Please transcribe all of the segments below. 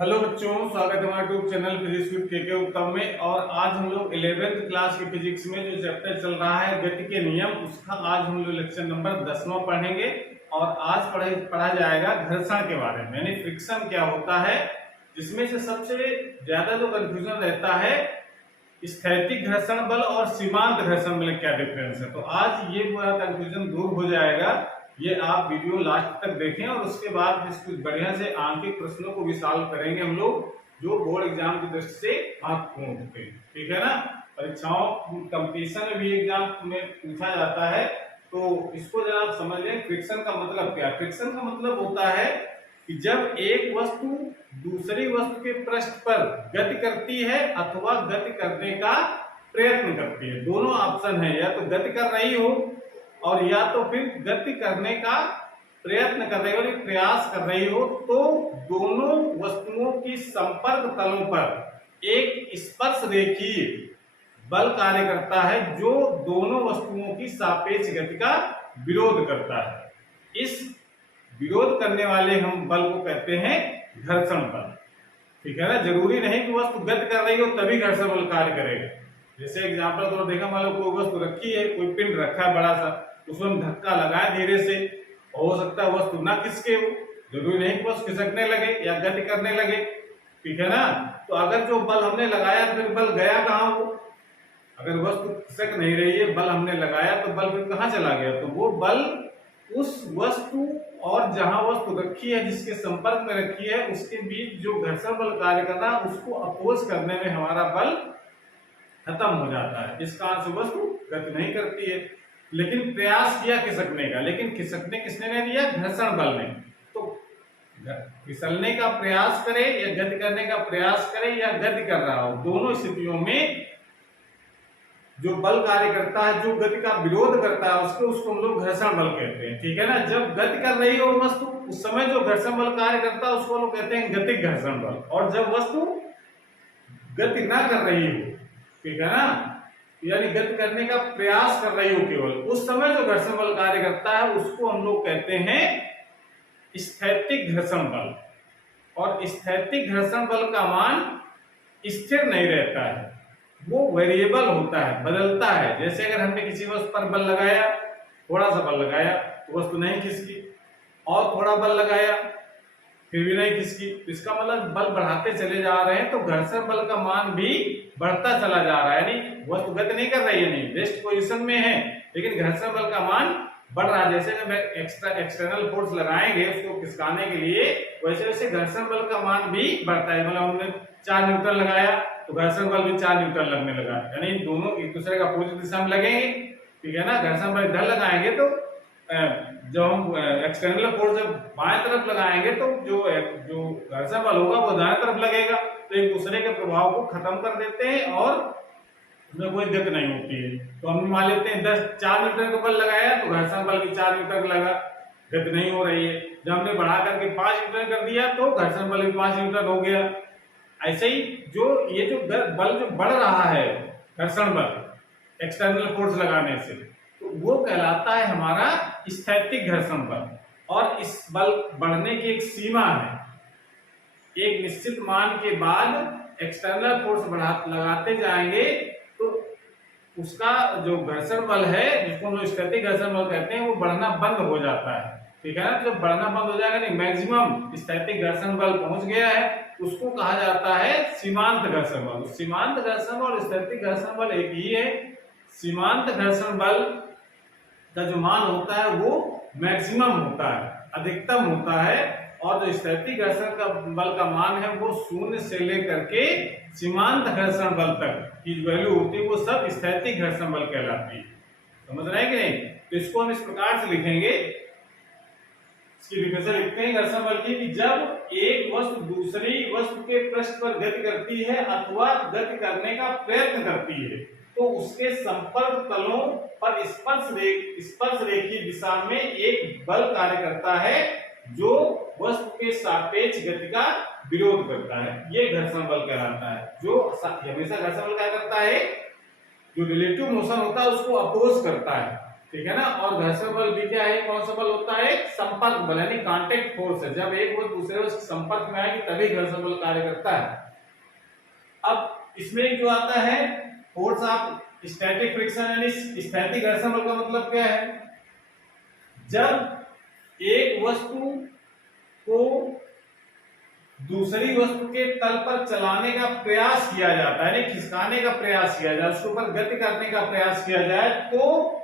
Hello बच्चों, स्वागत है हमारे यूट्यूब चैनल फिजिक्स विद के उत्तम में। और आज हम लोग 11th क्लास की फिजिक्स में जो चैप्टर चल रहा है गति के नियम, उसका आज हम लोग लेक्चर नंबर 10वां पढ़ेंगे। और आज पढ़ा जाएगा घर्षण के बारे में, यानी फ्रिक्शन क्या होता है। जिसमें से सबसे ज्यादा जो कंफ्यूजन रहता है स्थैतिक घर्षण बल और सीमांत घर्षण बल क्या डिफरेंस है। तो आज ये पूरा कंफ्यूजन दूर हो जाएगा। ये आप वीडियो लास्ट तक देखें और उसके बाद कुछ बढ़िया से आंकिक प्रश्नों को भी सॉल्व करेंगे हम लोग, जो बोर्ड एग्जाम की दृष्टि से महत्वपूर्ण होते हैं। ठीक है ना। परीक्षाओं कंपटीशन में भी एग्जाम में पूछा जाता है, तो इसको जरा आप समझ लें। फ्रिक्शन का मतलब क्या है। फ्रिक्शन का मतलब होता है कि जब एक वस्तु दूसरी वस्तु के पृष्ठ पर गति करती है अथवा गति करने का प्रयत्न करती है। दोनों ऑप्शन है, या तो गति कर रही हो और या तो फिर गति करने का प्रयत्न कर रही हो, प्रयास कर रही हो। तो दोनों वस्तुओं की संपर्क तलों पर एक स्पर्श रेखीय बल कार्य करता है, जो दोनों वस्तुओं की सापेक्ष गति का विरोध करता है। इस विरोध करने वाले हम बल को कहते हैं घर्षण बल। ठीक है ना। जरूरी नहीं कि वस्तु गति कर रही हो तभी घर्षण बल कार्य करेगा। जैसे एग्जाम्पल तो देखा, मान लो कोई वस्तु रखी है, कोई पिंड रखा है बड़ा सा, उसमें धक्का लगाए धीरे से, हो सकता है वस्तु ना खिसके हो। जरूरी नहीं कि वस्तु खिसकने लगे या गति करने लगे। ठीक है ना। तो अगर जो बल हमने लगाया फिर बल गया कहाँ वो। अगर वस्तु खिसक नहीं रही है, बल हमने लगाया तो बल फिर कहाँ चला गया। तो वो बल उस वस्तु और जहां वस्तु रखी है, जिसके संपर्क में रखी है, उसके बीच जो घर्षण बल कार्य कर रहा है उसको अपोज करने में हमारा बल खत्म हो जाता है। इस कारण से वस्तु गति नहीं करती है। लेकिन प्रयास किया खिसकने का, लेकिन खिसकने किसने नहीं दिया, घर्षण बल ने। तो फिसलने का प्रयास करे या गति करने का प्रयास करे या गति कर रहा हो, दोनों स्थितियों में जो बल कार्य करता है, जो गति का विरोध करता है, उसको हम लोग घर्षण बल कहते हैं। ठीक है ना। जब गति कर रही हो वस्तु, उस समय जो घर्षण बल कार्य करता है उसको लोग कहते हैं गतिक घर्षण बल। और जब वस्तु गति ना कर रही हो, ठीक है ना, यानी गति करने का प्रयास कर रही हो केवल, उस समय जो घर्षण बल कार्य करता है उसको हम लोग कहते हैं स्थैतिक घर्षण बल। और स्थैतिक घर्षण बल का मान स्थिर नहीं रहता है, वो वेरिएबल होता है, बदलता है। जैसे अगर हमने किसी वस्तु पर बल लगाया, थोड़ा सा बल लगाया तो वस्तु नहीं खिसकी, और थोड़ा बल लगाया फिर भी नहीं खिसकी, तो इसका मतलब बल बढ़ाते चले जा रहे हैं, तो घर्षण बल का मान भी बढ़ता चला जा रहा है। यानी वस्तु गति नहीं कर रही है, नहीं रेस्ट पोजीशन में है, लेकिन घर्षण बल का मान बढ़ रहा है। जैसे जब एक्सटर्नल फोर्स लगाएंगे उसको खिसकाने के लिए, वैसे वैसे घर्षण बल का मान भी बढ़ता है। मतलब हमने 4 न्यूटन लगाया तो घर्षण बल भी 4 न्यूटन लगने लगा, यानी दोनों एक दूसरे का अपोजिट दिशा में लगेंगे। ठीक है ना। घर्षण बल इधर लगाएंगे तो जब हम एक्सटर्नल फोर्स जब बाएं तरफ लगाएंगे तो जो घर्षण बल होगा वो दाएं तरफ लगेगा, तो एक दूसरे के प्रभाव को खत्म कर देते हैं और उसमें कोई गति नहीं होती है। तो हम मान लेते हैं 4 न्यूटन का बल लगाया तो घर्षण बल भी 4 न्यूटन लगा, गति नहीं हो रही है। जब हमने बढ़ा करके 5 न्यूटन कर दिया तो घर्षण बल भी 5 न्यूटन हो गया। ऐसे ही ये जो बल जो बढ़ रहा है, घर्षण बल एक्सटर्नल फोर्स लगाने से, तो वो कहलाता है हमारा स्थैतिक घर्षण बल। और इस बल बढ़ने की एक सीमा है, एक निश्चित मान के बाद एक्सटर्नल फोर्स लगाते जाएंगे तो उसका जो घर्षण बल है, जिसको हम लोग स्थैतिक घर्षण बल कहते हैं, वो बढ़ना बंद हो जाता है। ठीक है ना। जब बढ़ना बंद हो जाएगा, नहीं मैक्सिमम स्थैतिक घर्षण बल पहुंच गया है, उसको कहा जाता है सीमांत घर्षण बल। सीमांत घर्षण बल और स्थैतिक घर्षण बल एक ही है। सीमांत घर्षण बल का जो मान होता है वो मैक्सिमम होता है, अधिकतम होता है, और जो स्थैतिक घर्षण का बल का मान है वो 0 से लेकर के सीमांत घर्षण बल तक की वैल्यू होती है, वो सब स्थैतिक घर्षण बल कहलाती है। समझ रहे हैं कि नहीं। तो इसको हम इस प्रकार से लिखेंगे, इसकी डिफिनेशन लिखते हैं घर्षण बल की, कि जब एक वस्तु दूसरी वस्तु के पृष्ठ पर गति करती है अथवा गति करने का प्रयत्न करती है, तो उसके संपर्क तलों पर स्पर्श रेखीय दिशा में एक बल कार्य करता है, जो वस्तु के सापेक्ष गति का विरोध करता है। ये घर्षण बल कहलाता है। जो हमेशा घर्षण बल क्या करता है, जो रिलेटिव मोशन होता है उसको अपोज करता है। ठीक है ना। और घर्षण बल भी क्या है, कौन सा बल होता है, संपर्क बल यानी कांटेक्ट फोर्स है। जब एक वस्तु दूसरे वस्तु के संपर्क में आएगी तभी घर्षण बल कार्य करता है। अब इसमें जो आता है फोर्स ऑफ स्टैटिक फ्रिक्शन यानी स्थैतिक घर्षण बल का मतलब क्या है, जब एक वस्तु को दूसरी वस्तु के तल पर चलाने का प्रयास किया जाता है, यानी खिसकाने का प्रयास किया जाए, उसके ऊपर गति करने का प्रयास किया जाए, तो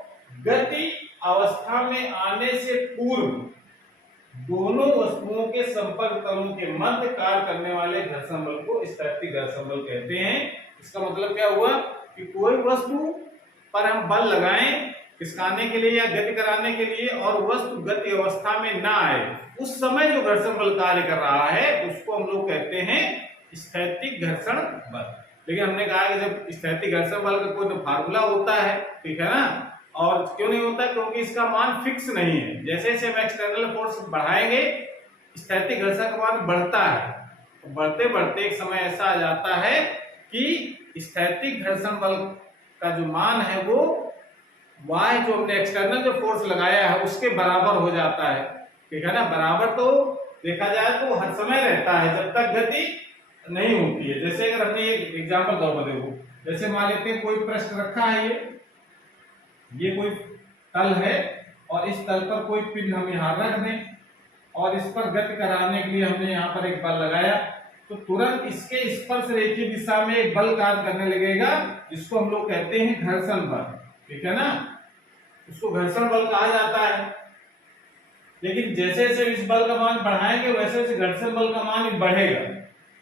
गति अवस्था में आने से पूर्व दोनों वस्तुओं के संपर्क तलों के मध्य कार्य करने वाले घर्षण बल को स्थैतिक घर्षण बल कहते हैं। इसका मतलब क्या हुआ कि कोई वस्तु पर हम बल लगाएं खिसकाने के लिए या गति कराने के लिए और वस्तु गति अवस्था में ना आए, उस समय जो घर्षण बल कार्य कर रहा है उसको हम लोग कहते हैं स्थैतिक घर्षण बल। लेकिन हमने कहा कि जब स्थैतिक घर्षण बल का कोई तो फार्मूला होता है, ठीक है ना, और क्यों नहीं होता, क्योंकि इसका मान फिक्स नहीं है। जैसे जैसे हम एक्सटर्नल फोर्स बढ़ाएंगे स्थैतिक घर्षण का मान बढ़ता है, तो बढ़ते बढ़ते एक समय ऐसा आ जाता है कि स्थैतिक घर्षण बल का जो मान है वो y जो हमने एक्सटर्नल जो फोर्स लगाया है उसके बराबर हो जाता है, ठीक है ना। बराबर तो देखा जाए तो हर समय रहता है जब तक गति नहीं होती है। जैसे अगर हमने एक एग्जांपल दो देखो, जैसे मान लेते हैं कोई प्रश्न रखा है, ये कोई तल है और इस तल पर कोई पिन हम यहाँ रख दें और इस पर गति कराने के लिए हमने यहाँ पर एक बल लगाया, तो तुरंत इसके स्पर्श रेखीय दिशा में एक बल कार्य करने लगेगा जिसको हम लोग कहते हैं घर्षण बल, ठीक है ना। उसको घर्षण बल कहा जाता है। लेकिन जैसे जैसे इस बल का मान बढ़ाएंगे वैसे वैसे घर्षण बल का मान भी बढ़ेगा,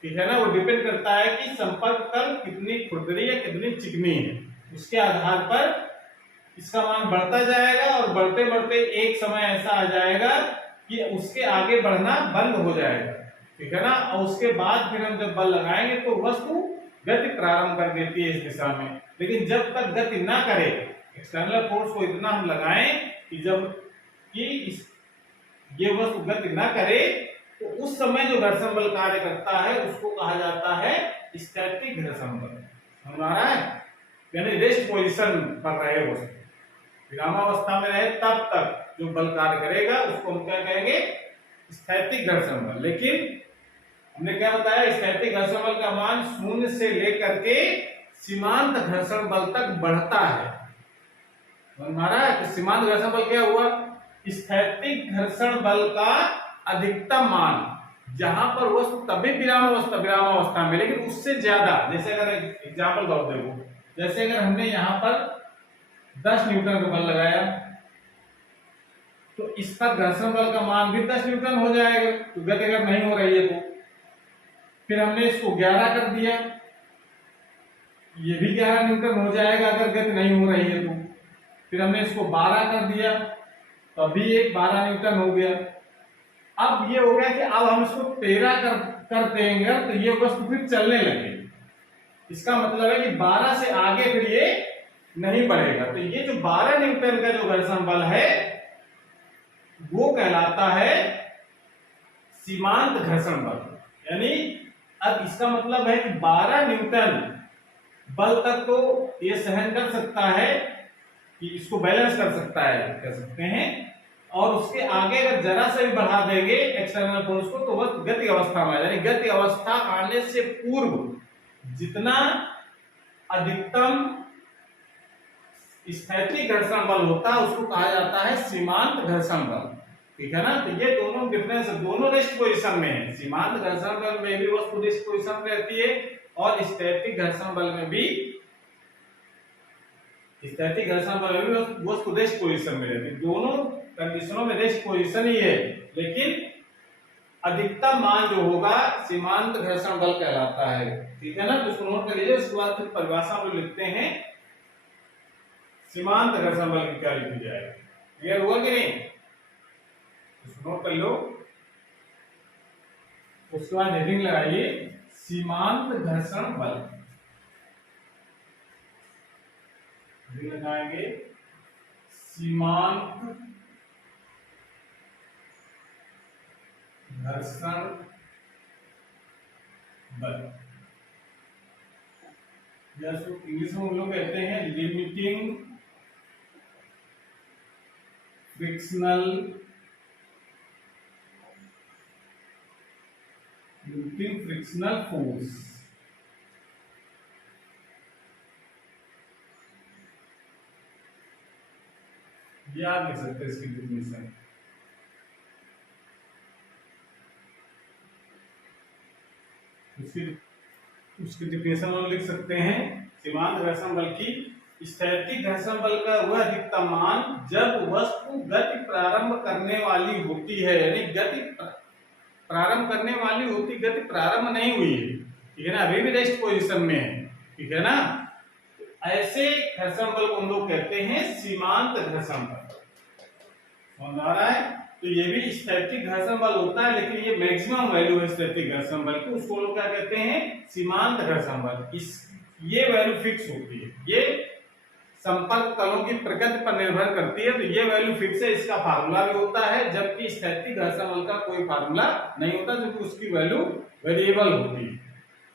ठीक है ना। वो डिपेंड करता है कि संपर्क तल कितनी खुरदरी या कितनी चिकनी है, उसके आधार पर इसका मान बढ़ता जाएगा और बढ़ते बढ़ते एक समय ऐसा आ जाएगा कि उसके आगे बढ़ना बंद हो जाएगा, ठीक है ना। और उसके बाद फिर हम जब बल लगाएंगे तो वस्तु गति प्रारंभ कर देती है इस दिशा में। लेकिन जब तक गति ना करे, एक्सटर्नल फोर्स को इतना हम लगाएं कि जब कि ये वस्तु गति ना करे, तो उस समय जो घर्षण बल कार्य करता है उसको कहा जाता है स्थैतिक घर्षण बल। समझ आ रहा है, यानी रेस्ट पोजीशन पर रहे वस्तु, विरामावस्था में रहे तब तक जो बल कार्य करेगा उसको हम क्या कहेंगे, स्थैतिक घर्षण बल। लेकिन हमने क्या बताया, स्थैतिक घर्षण बल का मान शून्य से लेकर के सीमांत घर्षण बल तक बढ़ता है। हमारा सीमांत घर्षण बल क्या हुआ, स्थैतिक घर्षण बल का अधिकतम मान जहां पर वस्तु तभी विरामावस्था में, लेकिन उससे ज्यादा। जैसे अगर एग्जाम्पल दो देखो, जैसे अगर हमने यहाँ पर 10 न्यूटन का बल लगाया तो इस पर घर्षण बल का मान भी 10 न्यूटन हो जाएगा, तो गति अगर नहीं हो रही है तो। फिर हमने इसको 11 कर दिया, ये भी 11 न्यूटन हो जाएगा अगर गति नहीं हो रही है तो। फिर हमने इसको 12 कर दिया तो अभी एक 12 न्यूटन हो गया। अब ये हो गया कि अब हम इसको 13 कर देंगे तो ये वस्तु फिर चलने लगे। इसका मतलब है कि 12 से आगे फिर ये नहीं बढ़ेगा। तो ये जो 12 न्यूटन का जो घर्षण बल है वो कहलाता है सीमांत घर्षण बल। यानी अब इसका मतलब है कि 12 न्यूटन बल तक तो ये सहन कर सकता है, कि इसको बैलेंस कर सकता है कह सकते हैं, और उसके आगे अगर जरा से भी बढ़ा देंगे एक्सटर्नल फोर्स को तो वह गति अवस्था में, यानी गति अवस्था आने से पूर्व जितना अधिकतम स्थैतिक घर्षण बल होता है उसको कहा जाता है सीमांत घर्षण बल, ठीक है ना। तो ये दोनों डिफरेंस, दोनों रेस्ट पोजीशन में है। सीमांत घर्षण बल में भी वस्तु रेस्ट पोजीशन में रहती है और स्थैतिक घर्षण बल में भी वस्तु रेस्ट पोजीशन में रहती है। दोनों कंडीशनों में रेस्ट पोजीशन ही है, लेकिन अधिकतम मान जो होगा सीमांत घर्षण बल कहलाता है, ठीक है ना। तो इसको नोट कर लीजिए। इसके बाद फिर परिभाषा में लिखते हैं सीमांत घर्षण बल की क्या लिखी जाएगी। क्लियर हुआ कि नहीं, इसको नोट कर लो। उसके बाद हेडिंग लगाइए सीमांत घर्षण बल, लगाएंगे सीमांत घर्षण बल, जैसे इंग्लिश में हम लोग कहते हैं लिमिटिंग फ्रिक्शनल फोर्स। ये आप लिख सकते हैं इसकी डेफिनेशन। उसकी डेफिनेशन हम लिख सकते हैं, सीमांत घर्षण बल की स्थैतिक घर्षण बल का वह अधिकतम मान जब वस्तु गति प्रारंभ करने वाली होती है, यानी गति प्रारंभ करने वाली होती, गति प्रारंभ नहीं हुई है, ठीक है ना, अभी भी रेस्ट पोजीशन में है, ठीक है ना। ऐसे घर्षण बल को हम लोग कहते हैं सीमांत घर्षण बल। समझ आ रहा है? तो ये भी स्थैतिक घर्षण बल होता है, लेकिन ये मैक्सिमम वैल्यू है स्थैतिक घर्षण बल की, उसको लोग क्या कहते हैं, सीमांत घर्षण बल। ये वैल्यू फिक्स होती है, ये संपर्क तलों की प्रकृति पर निर्भर करती है, तो ये वैल्यू फिक्स है, इसका फार्मूला भी होता है, जबकि स्थैतिक घर्षण बल का कोई फार्मूला नहीं होता, क्योंकि उसकी वैल्यू वेरिएबल होती है।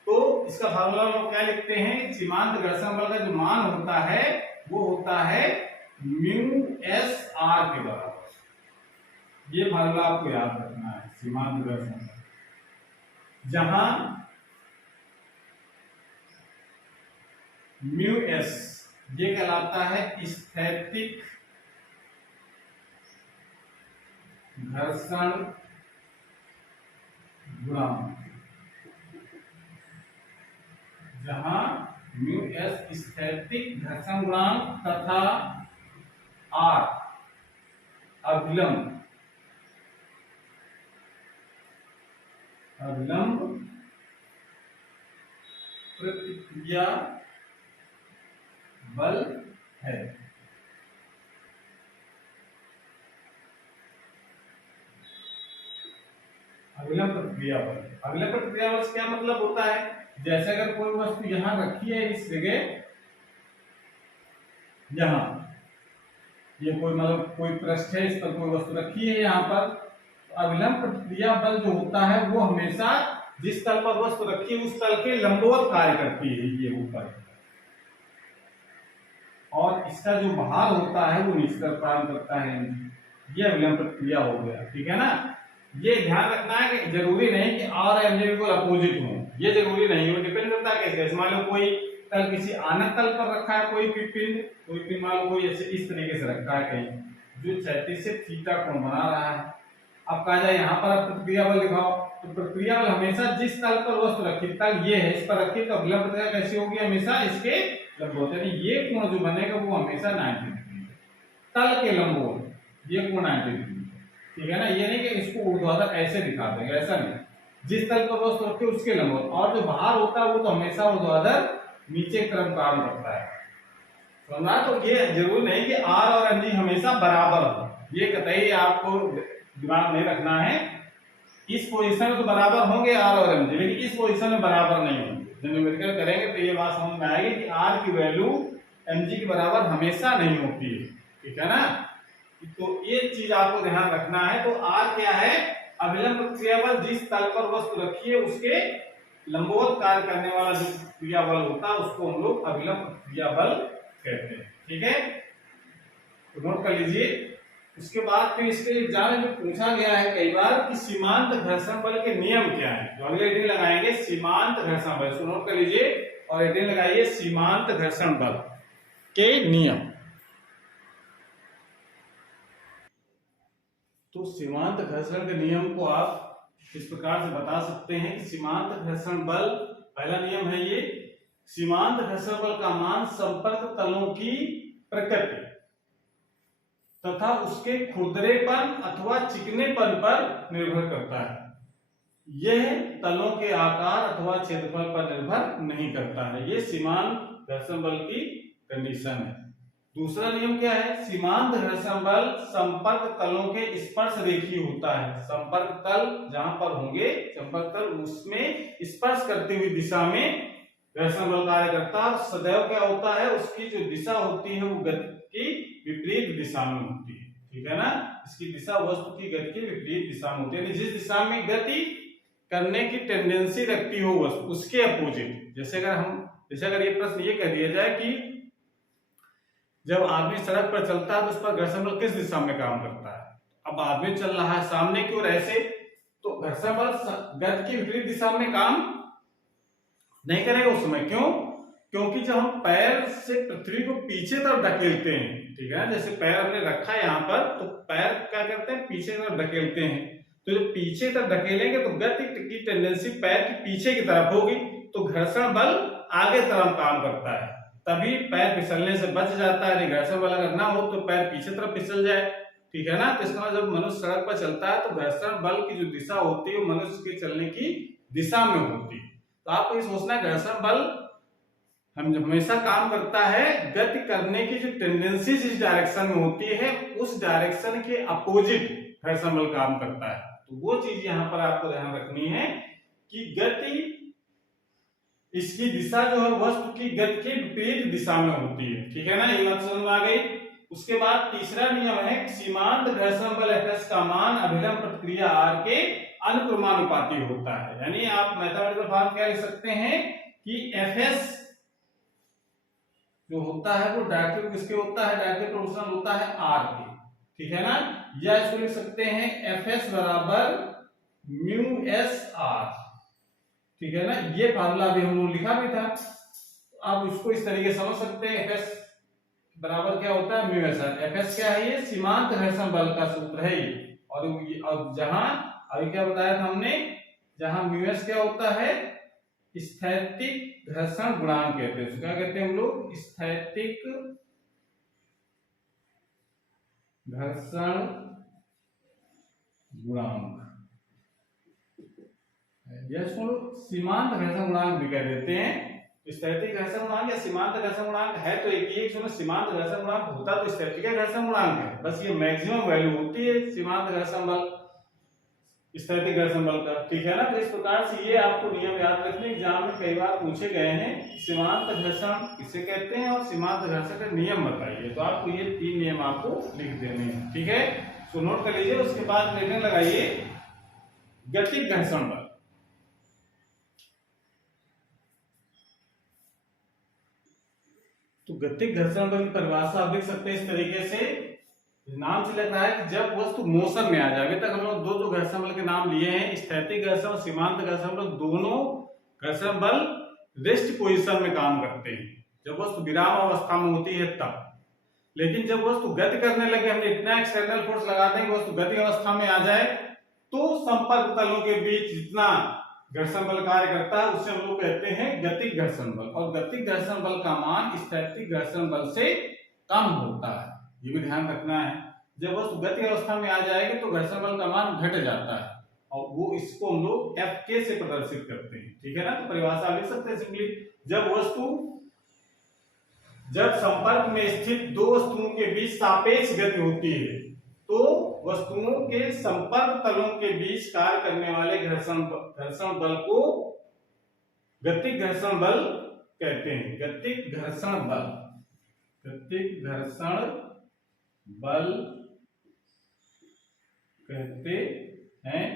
तो इसका फार्मूला हम क्या लिखते हैं, सीमांत घर्षण बल का जो मान होता है वो होता है म्यू एस आर के बराबर। ये फार्मूला आपको याद रखना है, सीमांत घर्षण बल, जहां म्यू एस ये कहलाता है स्थैतिक घर्षण गुणांक, जहां म्यू एस स्थैतिक घर्षण गुणांक तथा आर अभिलंब प्रतिक्रिया बल है। अभिलंब प्रतिक्रिया बल, अभिलंब प्रतिक्रिया बल क्या मतलब होता है, जैसे अगर कोई वस्तु यहां रखी है इस जगह, यहां ये कोई मतलब कोई पृष्ठ है, इस पर कोई वस्तु रखी है यहां पर, तो अभिलंब प्रतिक्रिया बल जो होता है वो हमेशा जिस तल पर वस्तु रखी है उस तल के लंबवत कार्य करती है, ये ऊपर, और इसका जो भार होता है वो नीचे तरफ काम करता है। ये अभिलंब प्रतिक्रिया हो गया, ठीक है ना। ये ध्यान रखना है कि जरूरी नहीं कि आर और एमजे बिल्कुल अपोजिट हो, ये जरूरी नहीं हो, डिपेंड करता है कैसे। मान लो कोई तल किसी आनत तल पर रखा है, कोई पिंड मान लो कोई ऐसे इस तरीके से रखा है कहीं, जो क्षैतिज से थीटा कोण बना रहा है। अब कहा जाए यहाँ पर आप प्रतिक्रिया बल दिखाओ, तो प्रतिक्रिया बल हमेशा जिस तल पर वस्तु रखी, तल ये है, इस पर रखी, तो अभिलंब प्रतिक्रिया कैसी होगी, हमेशा इसके लंबवत, यानी ये कोण जो बनेगा वो हमेशा 90 डिग्री तल के लंबवत, ये कोण 90 डिग्री, ठीक है ना। ये नहीं कि इसको ऊर्ध्वाधर ऐसे दिखा देंगे, ऐसा नहीं, जिस तल पर वस्तु रखी उसके लंबवत, और जो भार होता है वो तो हमेशा ऊर्ध्वाधर नीचे की तरफ काम करता है, समझा। तो ये जरूरी नहीं कि आर और एमजी हमेशा बराबर हो, ये कतई आपको दिमाग में रखना है। इस पोजीशन में तो बराबर होंगे आर और एमजी, लेकिन इस पोजीशन में बराबर नहीं होंगे। जब न्यूमेरिकल करेंगे तो ये बात समझ में आएगी कि आर की वैल्यू एमजी के बराबर हमेशा नहीं होती है, ठीक है ना। तो ये चीज आपको ध्यान रखना है। तो आर क्या है, अभिलंब प्रतिक्रिया बल, जिस तल पर वस्तु रखी है उसके लंबवत कार्य करने वाला जो क्रिया बल होता है उसको हम लोग अभिलंब प्रतिक्रिया बल कहते हैं, ठीक है। तो नोट कर लीजिए। उसके बाद फिर इसके एग्जाम में जो पूछा गया है कई बार कि सीमांत घर्षण बल के नियम क्या है, तो अगले हेडिंग लगाएंगे सीमांत घर्षण बल, तो नोट कर लीजिए और हेडिंग लगाइए सीमांत घर्षण बल के नियम। तो सीमांत घर्षण के नियम को आप इस प्रकार से बता सकते हैं कि सीमांत घर्षण बल, पहला नियम है ये, सीमांत घर्षण बल का मान संपर्क तलों की प्रकृति तथा उसके खुरदरेपन अथवा चिकनेपन पर निर्भर करता है। यह तलों के आकार अथवा क्षेत्रफल पर निर्भर नहीं करता है। यह सीमांत घर्षण बल की कंडीशन है। दूसरा नियम क्या है, सीमांत घर्षण बल संपर्क तलों के स्पर्श रेखीय होता है। संपर्क तल जहां पर होंगे, संपर्क तल उसमें स्पर्श करती हुई दिशा में घर्षण बल कार्य करता है। सदैव क्या होता है, उसकी जो दिशा होती है वो गति की विपरीत दिशा में होती है, ठीक है ना। इसकी दिशा वस्तु की गति की विपरीत दिशा में होती है, जिस दिशा में गति करने की टेंडेंसी रखती हो वस्तु उसके अपोजिट। जैसे अगर ये प्रश्न ये कह दिया जाए कि जब आदमी सड़क पर चलता है तो उस पर घर्षण बल किस दिशा में काम करता है? अब आदमी चल रहा है सामने की ओर ऐसे, तो घर्षण बल गति की विपरीत दिशा में काम नहीं करेगा उस समय। क्यों? क्योंकि जब हम पैर से पृथ्वी को पीछे तरफ धकेलते हैं, ठीक है, जैसे पैर हमने रखा है यहाँ पर, तो पैर क्या करते हैं, पीछे तरफ धकेलते हैं। तो जब पीछे तरफ धकेलेंगे तो गति की टेंडेंसी पैर की पीछे की तरफ होगी, तो घर्षण बल आगे तरफ काम करता है, तभी पैर फिसलने से बच जाता है। घर्षण बल अगर ना हो तो पैर पीछे तरफ फिसल जाए, ठीक है ना। तो इसका मतलब जब मनुष्य सड़क पर चलता है तो घर्षण बल की जो दिशा होती है वो मनुष्य के चलने की दिशा में होती है। तो आपको ये सोचना है घर्षण बल हम हमेशा काम करता है गति करने की जो टेंडेंसी जिस डायरेक्शन में होती है उस डायरेक्शन के अपोजिट घर्षण बल काम करता है। तो वो चीज यहाँ पर आपको ध्यान रखनी है कि गति इसकी दिशा जो है वस्तु की गति के विपरीत दिशा में होती है, ठीक है ना, ये बात समझ में आ गई। उसके बाद तीसरा नियम है सीमांत घर्षण बल Fs का मान अभिलंब प्रतिक्रिया R के अनुक्रमानुपाती होता है। यानी आप मैथमेटिकल फॉर्म क्या लिख सकते हैं कि Fs जो होता है वो डायरेक्टली किसके होता है, डायरेक्टली प्रोपोर्शनल होता है R के, ठीक है ना। या इसको लिख सकते हैं Fs बराबर म्यू एस R, ठीक है ना। ये फार्मूला भी हम लोग लिखा भी था, आप इसको इस तरीके समझ सकते हैं। Fs बराबर क्या होता है म्यू एस R। Fs क्या है, ये सीमांत घर्षण बल का सूत्र है ये। और जहां अभी क्या बताया था हमने, जहां म्यू एस क्या होता है स्थैतिक घर्षण गुणांक कहते हैं। क्या कहते हैं हम लोग, स्थैतिक घर्षण गुणांक, इसको सीमांत घर्षण गुणांक भी कह देते हैं। स्थैतिक घर्षण गुणांक या सीमांत घर्षण गुणांक है तो एक ही, एक सीमांत घर्षण गुणांक होता तो स्थैतिक घर्षण गुणांक है, बस ये मैक्सिमम वैल्यू होती है सीमांत घर्षण बल स्थैतिक घर्षण बल का, ठीक है ना। तो इस प्रकार से ये आपको नियम याद रखने, एग्जाम में कई बार पूछे गए हैं सीमांत घर्षण किसे कहते हैं और सीमांत घर्षण का नियम बताइए। तो आपको ये 3 नियम आपको लिख देने हैं, ठीक है। तो नोट कर लीजिए। उसके बाद रेटिंग लगाइए गतिक घर्षण बल। तो गतिक घर्षण बल की परिभाषा आप लिख सकते हैं इस तरीके से, नाम से लग रहा है कि जब वस्तु मोशन में आ जाए। अभी तक हम लोग दो घर्षण बल के नाम लिए हैं, स्थैतिक घर्षण और सीमांत घर्षण बल। दोनों घर्षण बल रेस्ट पोजीशन में काम करते हैं जब वस्तु विराम अवस्था में होती है तब। लेकिन जब वस्तु गति करने लगे, हमने इतना एक्सटर्नल फोर्स लगा दें कि वस्तु गति अवस्था में आ जाए, तो संपर्क तलों के बीच जितना घर्षण बल कार्य करता है उसे हम लोग कहते हैं गतिक घर्षण बल। और गतिक घर्षण बल का मान स्थैतिक घर्षण बल से कम होता है, ये भी ध्यान रखना है। जब वस्तु गति अवस्था में आ जाएगी तो घर्षण बल का मान घट जाता है, और वो इसको हम लोग Fk से प्रदर्शित करते हैं, ठीक है ना। तो परिभाषा लिख सकते हैं सिंपली, जब संपर्क में स्थित दो वस्तुओं के बीच सापेक्ष गति होती है तो वस्तुओं के संपर्क तलों के बीच कार्य करने वाले घर्षण बल को गतिक घर्षण बल कहते हैं। गतिक घर्षण बल, गतिक घर्षण बल कहते हैं।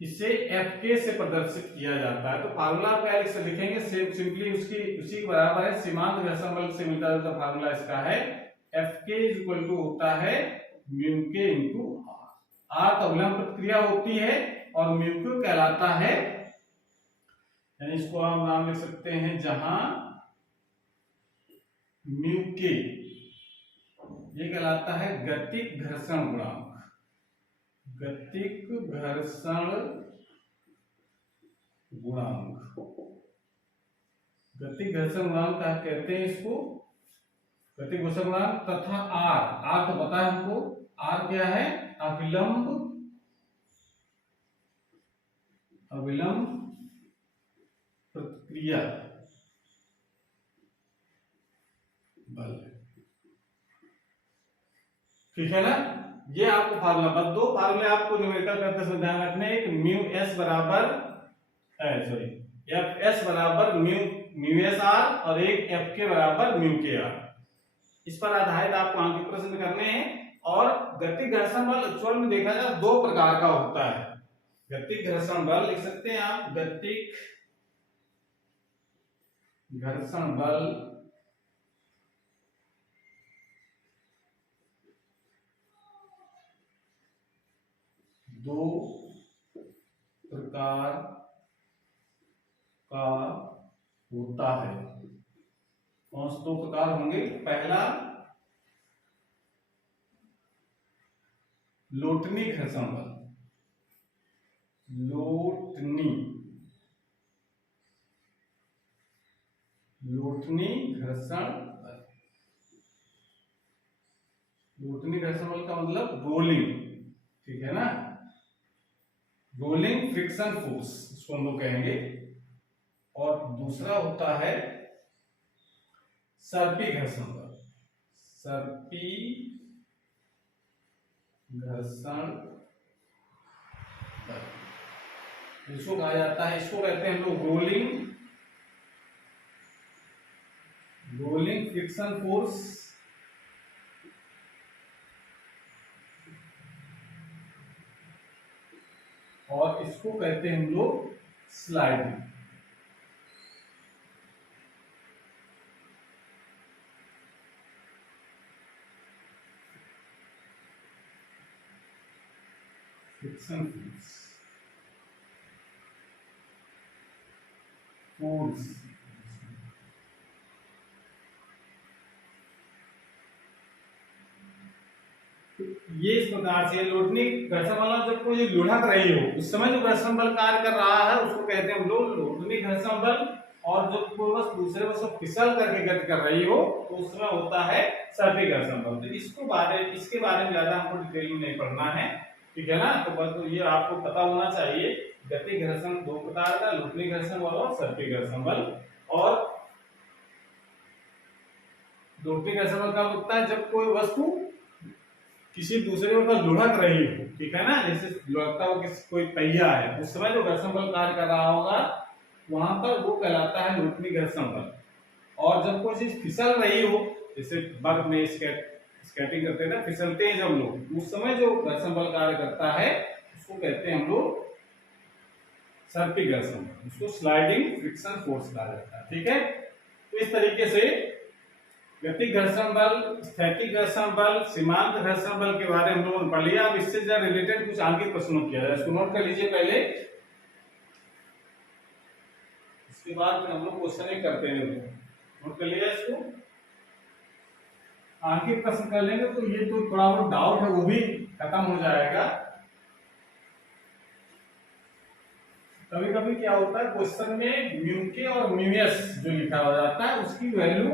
इसे Fk से प्रदर्शित किया जाता है। तो फार्मूला आप क्या लिखेंगे, सिंपली उसी के बराबर है, सीमांत घर्षण बल से मिलता जुलता फार्मूला इसका है Fk इक्वल टू होता है म्यू के इंटू R। R तो अभिलंब प्रतिक्रिया होती है और म्यू क्यू कहलाता है, यानी इसको हम नाम लिख सकते हैं जहां म्यू के ये कहलाता है गतिक घर्षण गुणांक। गतिक घर्षण गुणांक, गतिक घर्षण गुणांक क्या कहते हैं इसको, गतिक घर्षण गुणांक। तथा R तो पता है हमको, R क्या है, अभिलंब प्रतिक्रिया बल, ठीक है ना। ये आपको फार्मूला, बस 2 फार्मूले आपको न्यूमेरिकल करते समय ध्यान रखने, एक म्यू एस बराबर एफ एस बराबर म्यू एस आर और एक एफ के बराबर म्यू के आर। इस पर आधारित आपको अंकित प्रश्न करने हैं। और गतिक घर्षण बल एक्चुअल में देखा जाए 2 प्रकार का होता है। गतिक घर्षण बल लिख सकते हैं आप, गतिक घर्षण बल दो प्रकार का होता है। कौन से दो प्रकार होंगे? पहला लोटनी घर्षण बल, लोटनी घर्षण बल। लोटनी घर्षण बल का मतलब रोलिंग, ठीक है ना, रोलिंग फ्रिक्शन फोर्स इसको हम लोग कहेंगे। और दूसरा होता है सर्पी घर्षण बल, सर्पी घर्षण बल, इसको कहा जाता है, इसको कहते हैं हम लोग रोलिंग फ्रिक्शन फोर्स और इसको कहते हैं हम लोग स्लाइडिंग। फ्रिक्शन फोर्स ये इस प्रकार से लोटनी घर्षण बल, जब कोई लुढ़क रही हो उस समय जो घर्षण बल कार्य कर रहा है उसको कहते हैं हम लोग लोटनी घर्षण बल। और जब कोई वस्तु दूसरे वस्तु फिसल करके गति कर रही हो तो उस समय होता है सर्पी घर्षण बल। तो इसके बारे में ज्यादा हमको डिटेल में नहीं पढ़ना है, ठीक है ना। तो बस ये आपको पता होना चाहिए गति घर्षण दो प्रकार का, लोटनी घर्षण बल और सर्पी घर्षण बल। और लोटनी घर्षण बल कब होता है? जब कोई वस्तु किसी दूसरे पर लुढ़क रही हो, ठीक है ना, जैसे लुढ़कता हो किसी कोई पहिया है, उस समय जो घर्षण बल कार्य कर रहा होगा वहां पर वो कहलाता है लोटनी घर्षण बल। और जब कोई चीज फिसल रही हो, जैसे बर्फ में स्केटिंग करते हैं ना, फिसलते हैं जब लोग, उस समय जो घर्षण बल कार्य करता है उसको कहते हैं हम लोग सर्पी घर्षण बल, उसको स्लाइडिंग फ्रिक्शन फोर्स कहा जाता है, ठीक है। तो इस तरीके से गतिक घर्षण बल, स्थैतिक घर्षण बल, सीमांत घर्षण बल के बारे में हम लोगों ने पढ़ लिया। अब इससे जरा रिलेटेड कुछ आगे प्रश्नों किया जाए, इसको नोट कर लीजिए पहले, इसके बाद फिर हम लोग क्वेश्चन ही करते हैं। नोट कर लिया इसको, आगे प्रश्न कर लेंगे तो ये तो थोड़ा बहुत डाउट है वो भी खत्म हो जाएगा। कभी कभी क्या होता है क्वेश्चन में म्यू के और म्यू एस जो लिखा हो जाता है उसकी वैल्यू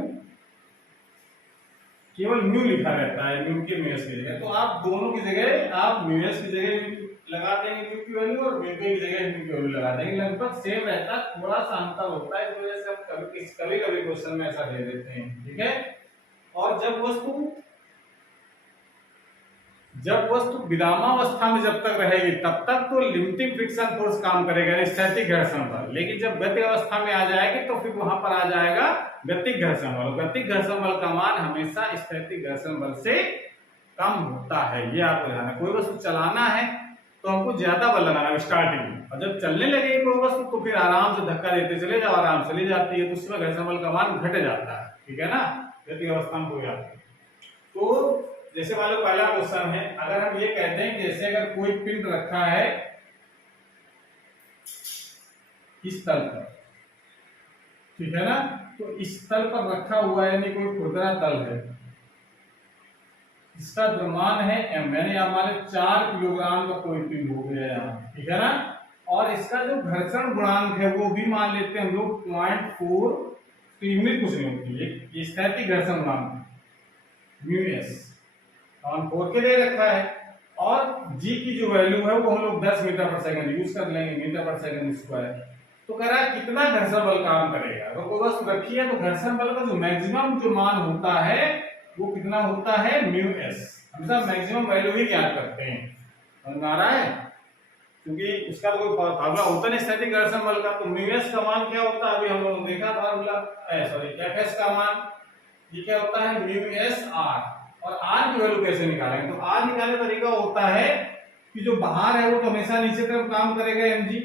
केवल म्यू लिखा रहता है, म्यू के म्यू एस की जगह, तो आप दोनों की जगह आप म्यू एस की जगह लगा देंगे म्यू की वैल्यू और म्यू के की जगह म्यू की वैल्यू लगा देंगे, लगभग सेम रहता है, थोड़ा सा अंतर होता है, इस वजह से हम कभी कभी क्वेश्चन में ऐसा दे देते हैं, ठीक है। और जब वस्तु विरामावस्था में जब तक रहेगी तब तक तो लिमिटिंग फ्रिक्शन फोर्स काम करेगा, स्थैतिक घर्षण बल। लेकिन जब गति अवस्था में आ जाएगी तो फिर वहां पर आ जाएगा गतिक घर्षण बल। गतिक घर्षण बल का मान हमेशा स्थैतिक घर्षण बल से कम होता है, ये आपको ध्यान है। कोई वस्तु चलाना है तो हमको ज्यादा बल लगाना है स्टार्टिंग में, और जब चलने लगेगी कोई वस्तु तो फिर आराम से धक्का देते चले जाओ, आराम से चली जाती है, तो उसमें घर्षण बल का मान घट जाता है, ठीक है ना, गतिक अवस्था में हो जाती है। तो जैसे मान लो पहला क्वेश्चन है, अगर हम ये कहते हैं जैसे अगर कोई पिंड रखा है इस तल पर, ठीक है ना, तो इस तल पर रखा हुआ है, यानी कोई खुरदरा तल है, इसका द्रव्यमान है m, यानी हमारे 4 किलोग्राम का कोई पिंड हो गया यहाँ, ठीक है ना। और इसका जो घर्षण गुणांक है वो भी मान लेते हैं हम लोग 0.4, तो यूनिट कुछ नहीं होती है, ये स्थैतिक घर्षण गुणांक म्यू एस 4 के दे रखा है। और g की जो वैल्यू है वो हम लोग 10 मीटर पर सेकंड यूज कर लेंगे, मीटर पर सेकंड स्क्वायर। तो कह रहा है कितना घर्षण बल काम करेगा, अगर कोई वस्तु रखी है तो घर्षण बल का जो मैक्सिमम जो मान होता है वो कितना होता है म्यू एस। हमेशा मैक्सिमम वैल्यू ही ज्ञात करते हैं, समझ आ रहा है, क्योंकि उसका कोई फार्मूला होता नहीं स्थैतिक घर्षण बल का। तो म्यू एस का मान क्या होता है, अभी हम लोगों ने देखा फार्मूला, सॉरी एफ एस का मान ये क्या होता है म्यू एस आर। और आर की वैल्यू कैसे निकालेंगे, तो आर निकालने का तरीका होता है कि जो बाहर है वो तो हमेशा नीचे तरफ काम करेगा mg,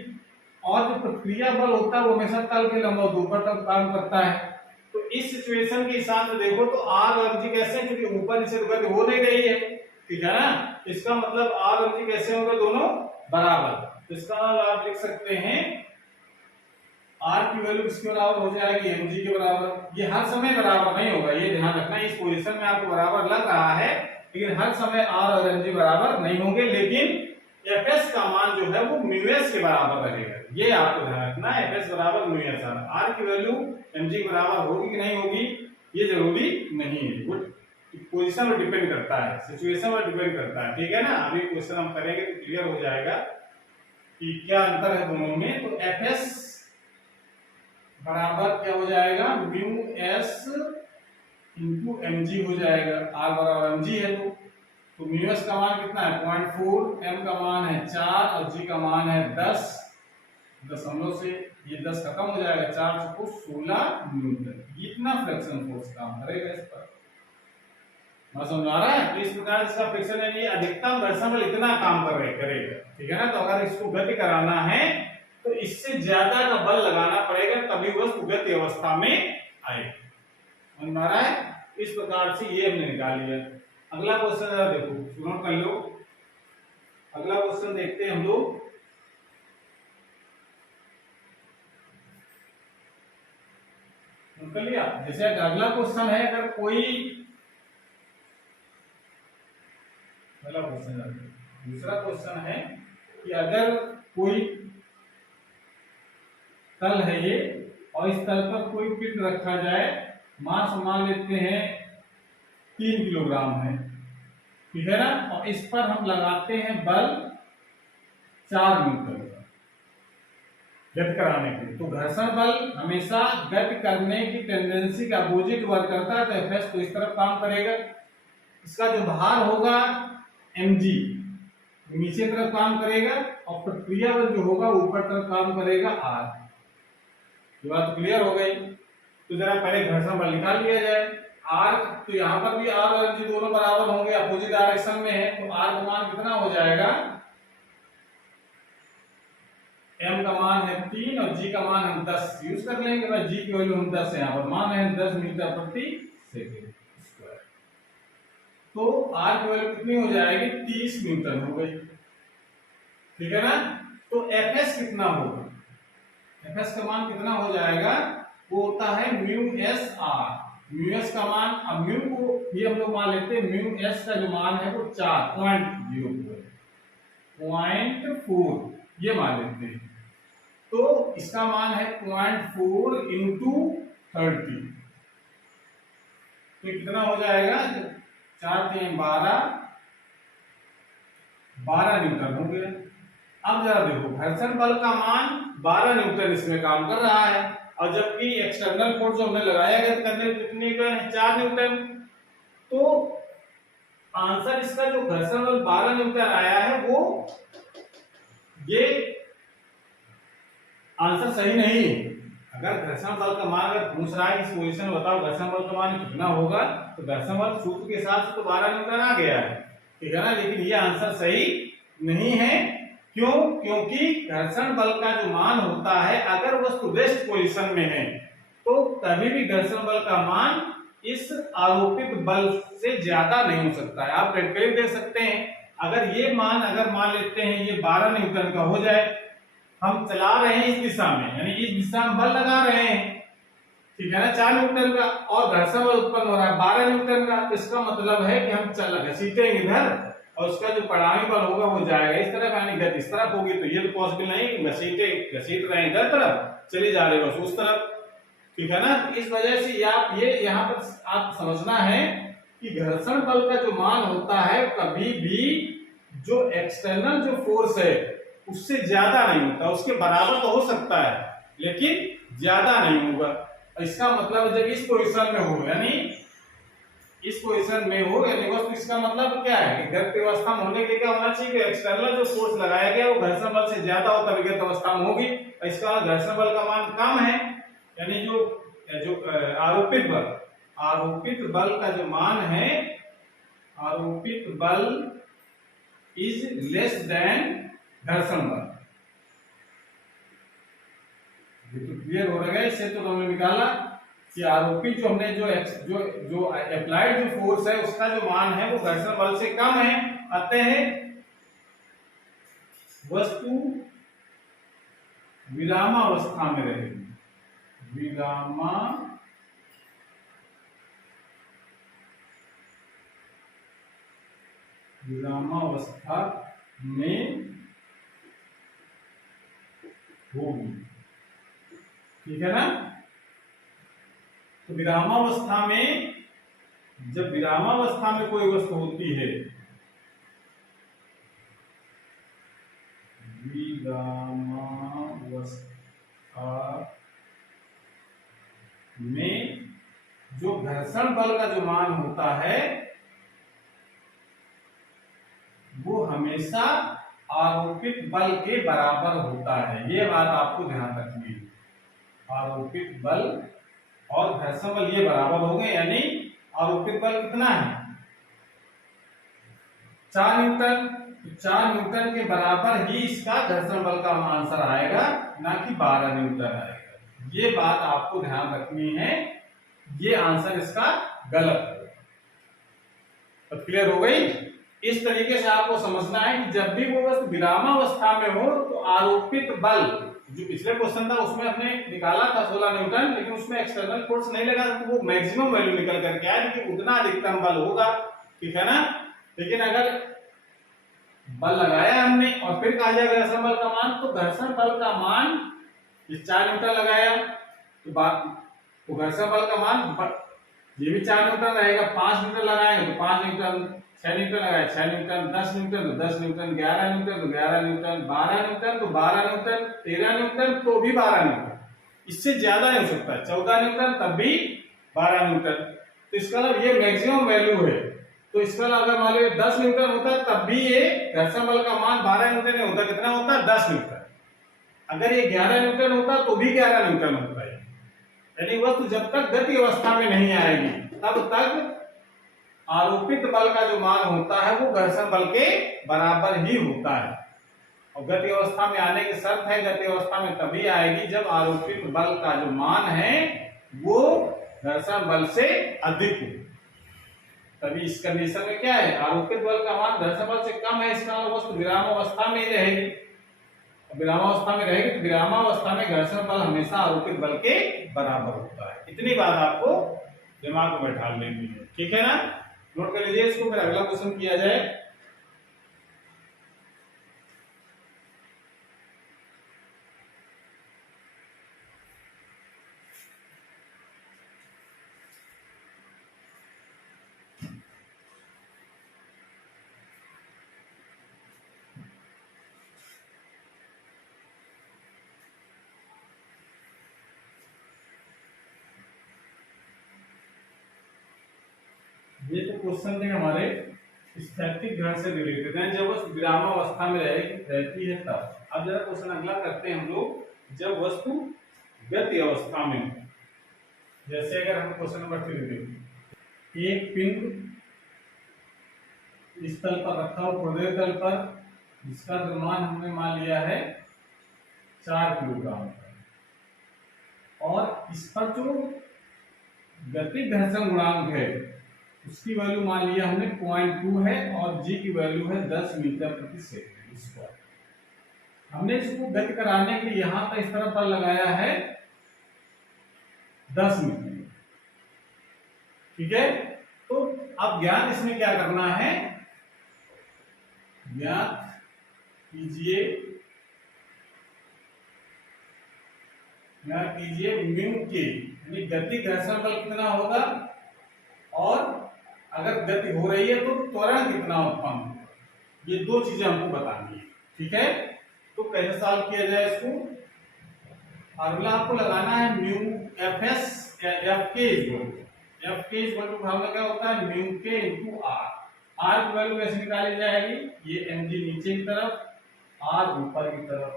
और जो प्रतिक्रिया बल होता है वो हमेशा तल के लंबवत ऊपर तक काम करता है। तो इस सिचुएशन के हिसाब से देखो तो आर और mg कैसे हैं, क्योंकि ऊपर नीचे गति हो नहीं रही है, ठीक है ना, इसका मतलब आर और एम जी कैसे होंगे, दोनों बराबर। तो इसका मतलब आप लिख सकते हैं आर की वैल्यू किसके बराबर हो जाएगी, एम जी के बराबर। ये हर समय बराबर नहीं होगा, ये ध्यान रखना। इस पोजीशन में आपको बराबर लग रहा है, लेकिन हर समय आर और एम जी बराबर नहीं होंगे। लेकिन एफ एस का मान जो है वो म्यू एस के बराबर रहेगा, ये आपको ध्यान रखना। एफ एस बराबर म्यू एस। आर की वैल्यू एम जी के बराबर होगी कि नहीं होगी ये जरूरी नहीं है, वो पोजीशन पर डिपेंड करता है, सिचुएशन पर डिपेंड करता है, ठीक है ना। अभी क्वेश्चन हम करेंगे तो क्लियर हो जाएगा कि क्या अंतर है दोनों में। तो एफ एस बराबर क्या हो जाएगा, mu S into M G हो जाएगा। आर बराबर एम जी है तो म्यू एस का मान कितना है 0.4, एम का मान है 4 और जी का मान है 10 दशमलव से ये 10 खत्म हो जाएगा, 4 चौको 16 न्यूटन। इतना फ्रिक्शन फोर्स काम करेगा इस पर, समझ आ रहा है। तो इस प्रकार इसका फ्रिक्शन यानी अधिकतम घर्षण बल इतना काम करेगा, ठीक है ना। तो अगर इसको गति कराना है तो इससे ज्यादा का बल लगाना पड़ेगा, तभी वस्तु गति अवस्था में आएगी, समझ आ रहा है। इस प्रकार से ये हमने निकाल लिया। अगला क्वेश्चन जरा देखो, सुनो कर लो। अगला क्वेश्चन देखते हैं हम लोग। कर लिया। जैसे अगला क्वेश्चन है, अगर कोई पहला क्वेश्चन, दूसरा क्वेश्चन है कि अगर कोई तल है ये और इस तल पर कोई पिंड रखा जाए, मान लेते हैं 3 किलोग्राम है, ठीक है ना। और इस पर हम लगाते हैं बल 4 न्यूटन गति कराने के लिए। तो घर्षण बल हमेशा गति करने की टेंडेंसी का अपोजिट वर्क करता है, तो एफ एस तो इस तरफ काम करेगा। इसका जो भार होगा mg नीचे तरफ काम करेगा और प्रक्रिया बल जो होगा ऊपर तरफ काम करेगा r। ये बात क्लियर हो गई। तो जरा पहले घर्षण बल निकाल लिया जाए। r तो यहाँ पर भी r और mg दोनों बराबर होंगे, अपोजिट डायरेक्शन में है, तो r का मान कितना हो जाएगा, m का मान है 3 और g का मान हम 10 यूज कर लेंगे। बस g की वैल्यू हम 10 है, यहाँ पर मान है 10 मीटर प्रति सेकेंड स्क्वायर। तो r की वैल्यू कितनी हो जाएगी, 30 न्यूटन हो गई, ठीक है ना। तो fs कितना होगा, fs का मान कितना हो जाएगा, वो होता है mu S R. Mu S का मान, अब म्यू को ये हम लोग मान लेते हैं, म्यू एस का जो मान है वो 4.04 ये मान लेते हैं। तो इसका मान है 0.4 इंटू 30, तो कितना हो जाएगा, 4 3 12 न्यूटन हो गया। अब जरा देखो, घर्षण बल का मान 12 न्यूटन इसमें काम कर रहा है, और जबकि एक्सटर्नल फोर्स जो हमने लगाया गया करने कितने न्यूटन, 4 न्यूटन। तो आंसर इसका जो घर्षण बल 12 न्यूटन आया है, वो ये आंसर सही नहीं है। अगर घर्षण बल का मान अगर पूछ रहा है इस पोजीशन में बताओ घर्षण बल का मान कितना होगा, तो घर्षण बल सूत्र के हिसाब से तो 12 न्यूटन आ गया है, ठीक है ना। लेकिन ये आंसर सही नहीं है। क्यों, क्योंकि घर्षण बल का जो मान होता है, अगर वस्तु रेस्ट पोजीशन में है तो कभी भी घर्षण बल का मान इस आरोपित बल से ज्यादा नहीं हो सकता है। आप प्रैक्टिकली देख सकते हैं, अगर ये मान अगर मान लेते हैं ये 12 न्यूटन का हो जाए, हम चला रहे हैं इस दिशा में, यानी इस दिशा में बल लगा रहे हैं, ठीक है ना, 4 न्यूटन का, और घर्षण बल उत्पन्न हो रहा है 12 न्यूटन का। तो इसका मतलब है कि हम चल घसीटेंगे इधर और उसका जो परिणामी बल होगा वो जाएगा इस तरफ, यानी गति इस तरफ होगी। तो ये तो पॉसिबल नहीं कि घसीट रहे हैं इधर तरफ, चले जा रहे बस उस तरफ, ठीक है ना। इस वजह से ये यहाँ पर आप समझना है कि घर्षण बल का जो मान होता है कभी भी जो एक्सटर्नल जो फोर्स है उससे ज्यादा नहीं होता, उसके बराबर तो हो सकता है लेकिन ज्यादा नहीं होगा। इसका मतलब जब इस पोजीशन में हो, यानी इस पोजीशन में हो, यानी बस इसका मतलब क्या है कि गति अवस्था में होने के लिए क्या होना चाहिए कि एक्सटर्नल जो फोर्स लगाया गया वो घर्षण बल से ज्यादा हो, तभी गति अवस्था में होगी। इसका घर्षण बल का मान कम है, यानी जो आरोपित बल का जो मान है, आरोपित बल इज लेस देन घर्षण बल। ये तो क्लियर हो रहा है। इससे तो हमने निकाला कि आरोपित जो हमने जो अप्लाइड जो फोर्स है उसका जो मान है वो घर्षण बल से कम है, अतः वस्तु विरामावस्था में रहेगी, विरामावस्था में होगी। ठीक है ना। तो विरामावस्था में, जब विरामावस्था में कोई वस्तु होती है, विरामावस्था में जो घर्षण बल का जो मान होता है वो हमेशा आरोपित बल के बराबर होता है। ये बात आपको ध्यान रखनी है। आरोपित बल और घर्षण बल ये बराबर हो गए, यानी आरोपित बल कितना है 4 न्यूटन। 4 न्यूटन के बराबर ही इसका घर्षण बल का आंसर आएगा, ना कि 12 न्यूटन आएगा। ये बात आपको ध्यान रखनी है, ये आंसर इसका गलत है। तो क्लियर हो गई। इस तरीके से आपको समझना है कि जब भी वो वस्तु विरामावस्था में हो तो आरोपित बल, जो पिछले क्वेश्चन था उसमें अपने निकाला था 16 न्यूटन, लेकिन उसमें एक्सटर्नल फोर्स नहीं लगा तो वो मैक्सिमम वैल्यू निकल करके आया कि उतना अधिकतम बल होगा। ठीक है ना। लेकिन अगर बल लगाया हमने और फिर कहा जाए घर्षण बल का मान, तो घर्षण बल का मान 4 न्यूटन लगाया तो घर्षण बल का मान ये भी 4 न्यूटन रहेगा। 5 न्यूटन लगाएंगे तो 5 न्यूटन, 6 न्यूटन लगाए 6 न्यूटन, 10 न्यूटन तो 10 न्यूटन, 11 न्यूटन तो 11 न्यूटन, 12 न्यूटन तो 12 न्यूटन, 13 न्यूटन तो भी 12 न्यूटन, इससे ज्यादा नहीं हो सकता। 14 न्यूटन तब भी 12 न्यूटन। तो इसका मतलब ये मैक्सिमम वैल्यू है। तो इसका अगर मान लो 10 न्यूटन होता है तब भी ये घर्षण बल का मान 12 न्यूटन नहीं होता, कितना होता है 10 न्यूटन। अगर ये 11 न्यूटन होता तो भी 11 न्यूटन होता है। यानी वस्तु जब तक गति अवस्था में नहीं आएगी तब तक आरोपित बल का जो मान होता है वो घर्षण बल के बराबर ही होता है। और गति अवस्था में आने की शर्त है, गति अवस्था में तभी आएगी जब आरोपित बल का जो मान है वो घर्षण बल से अधिक हो। तभी इस कंडीशन में क्या है, आरोपित बल का मान घर्षण बल से कम है, इसका वस्तु विरामावस्था में ही रहेगी। विरामावस्था में रहेगी तो विरामावस्था में घर्षण बल हमेशा आरोपित बल के बराबर होता है। इतनी बात आपको दिमाग में बैठा लेनी है। ठीक है ना। नोट कर लीजिए इसको, फिर अगला क्वेश्चन किया जाए। ये तो क्वेश्चन थे हमारे स्थैतिक घर्षण से रिलेटेड है, जब वस्तु विरामावस्था में रहती है तब। अब जरा क्वेश्चन अगला करते हैं हम लोग, जब वस्तु गति अवस्था में। जैसे अगर हम क्वेश्चन नंबर 3 देखें, एक पिंड इस तल पर रखा हो प्रदेश तल पर, जिसका द्रव्यमान हमने मान लिया है 4 किलोग्राम, और इस पर जो गति घर्षण गुणांक है उसकी वैल्यू मान लिया हमने 0.2 है और जी की वैल्यू है 10 मीटर प्रति सेकंड स्क्वायर। हमने इसको गति कराने के लिए यहां पर इस तरफ पर लगाया है 10 मीटर। ठीक है। तो अब ज्ञात इसमें क्या करना है, ज्ञात कीजिए म्यू के, यानी गति घर्षण बल कितना होगा और अगर गति हो रही है तो त्वरण कितना उत्पन्न होगा। ये दो चीजें हमको बतानी है। ठीक है। तो कैसे सॉल्व किया जाए इसको, फार्मूला आपको लगाना है म्यू एफ एस एफ के इक्वल टू फार्मूला क्या होता है म्यू के इनटू आर। आर की वैल्यू कैसे निकाली जाएगी, ये एम जी नीचे की तरफ, आर ऊपर की तरफ।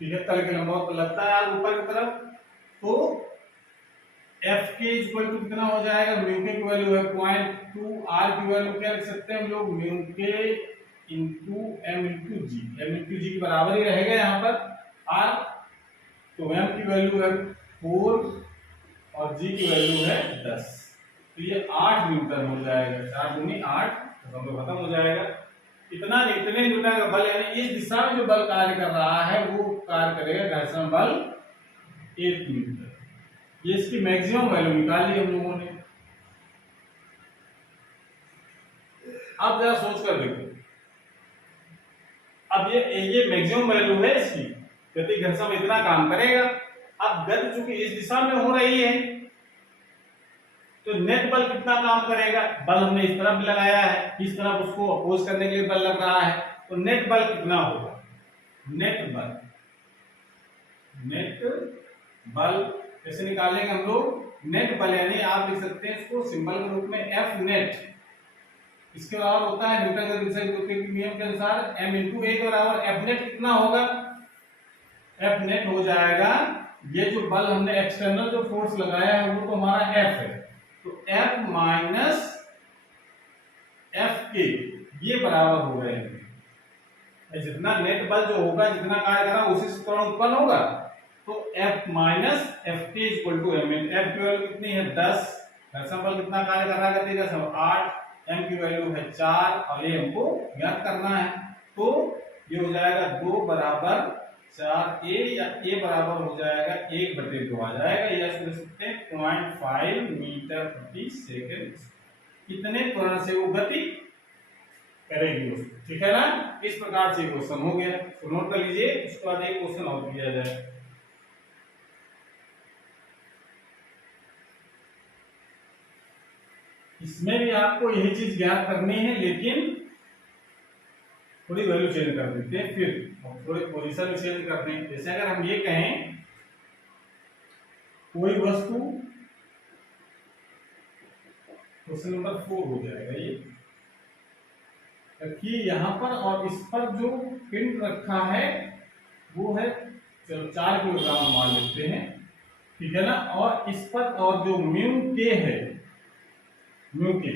ठीक है। तल के लंबाई पर लगता है आर ऊपर की तरफ, तो एफ के इक्वल टू कितना हो जाएगा, म्यू के की वैल्यू है 0.2, आर की वैल्यू क्या लिख सकते हैं हम लोग, म्यू के इंटू एम इंटू जी। एम इंटू जी के बराबर ही रहेगा यहाँ पर आर। तो एम की वैल्यू है 4 और जी की वैल्यू है 10, तो ये 8 न्यूटन हो जाएगा। 4 दूनी 8 खत्म हो जाएगा। इतना इतने न्यूटन का बल यानी इस दिशा में जो बल कार्य कर रहा है वो कार्य करेगा घर्षण बल 1 न्यूटन। ये इसकी मैक्सिमम वैल्यू निकाल ली हम लोगों ने। अब जरा सोच कर देखो, अब ये मैक्सिमम वैल्यू है इसकी, गति घर्षण इतना काम करेगा। अब गति चूंकि इस दिशा में हो रही है तो नेट बल कितना काम करेगा? बल हमने इस तरफ लगाया है, इस तरफ उसको अपोज करने के लिए बल लग रहा है, तो नेट बल कितना होगा? नेट बल कैसे निकालेंगे हम लोग? नेट बल यानी आप लिख सकते हैं इसको सिंबल के रूप में एफ नेट। इसके बराबर होता है न्यूटन के द्वितीय के नियम के अनुसार m इंटू ए के बराबर एफ नेट कितना होगा? एफ नेट हो जाएगा, ये जो बल हमने एक्सटर्नल जो फोर्स लगाया है वो तो हमारा एफ है, तो एफ माइनस एफ के ये बराबर हो रहे हैं। जितना नेट बल जो होगा, जितना कार्य करा उसी से त्वरण उत्पन्न होगा, तो F minus F T equal to M. F की वैल्यू कितनी है? 10। घर्षण बल कितना कार्य कर रहा है? गति का 8। m की वैल्यू है 4 और ये हमको ज्ञात करना है, तो ये हो जाएगा 2 बराबर 4a या a बराबर हो जाएगा 1/2 आ जाएगा, या लिख सकते हैं 0.5 मीटर प्रति सेकंड। इतने त्वरण से वो गति करेगी उसको, ठीक है ना। इस प्रकार से क्वेश्चन हो गया, तो नोट कर लीजिए। उसके बाद एक क्वेश्चन और किया जाए। इसमें भी आपको यही चीज ज्ञात करनी है, लेकिन थोड़ी वैल्यू चेंज कर देते हैं, फिर थोड़ी पोजीशन भी चेंज करते हैं। जैसे अगर हम ये कहें कोई वस्तु, क्वेश्चन नंबर 4 हो जाएगा ये, कि यहाँ पर और इस पर जो पिंड रखा है वो है, चलो 4 किलोग्राम मान लेते हैं, ठीक है ना। और इस पर और जो म्यू के है, म्यू के,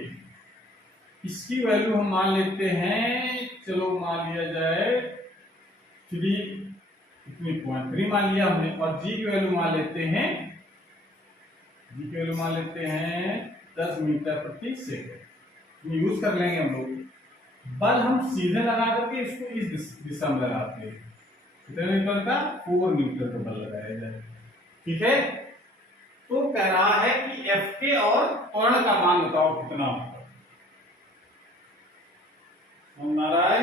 इसकी वैल्यू हम मान लेते हैं, चलो मान लिया जाए 3 मान लिया हमने, और जी की वैल्यू मान लेते हैं, जी की वैल्यू मान लेते हैं 10 मीटर प्रति सेकंड। यूज कर लेंगे हम लोग। बल हम सीधे लगा करके इसको इस दिशा में लगाते हैं, कितने न्यूटन का? 4 न्यूटन का बल लगाया जाए, ठीक है। तो कह रहा है कि एफ के और त्वरण का मान बताओ कितना होगा। समझ आ रहा है?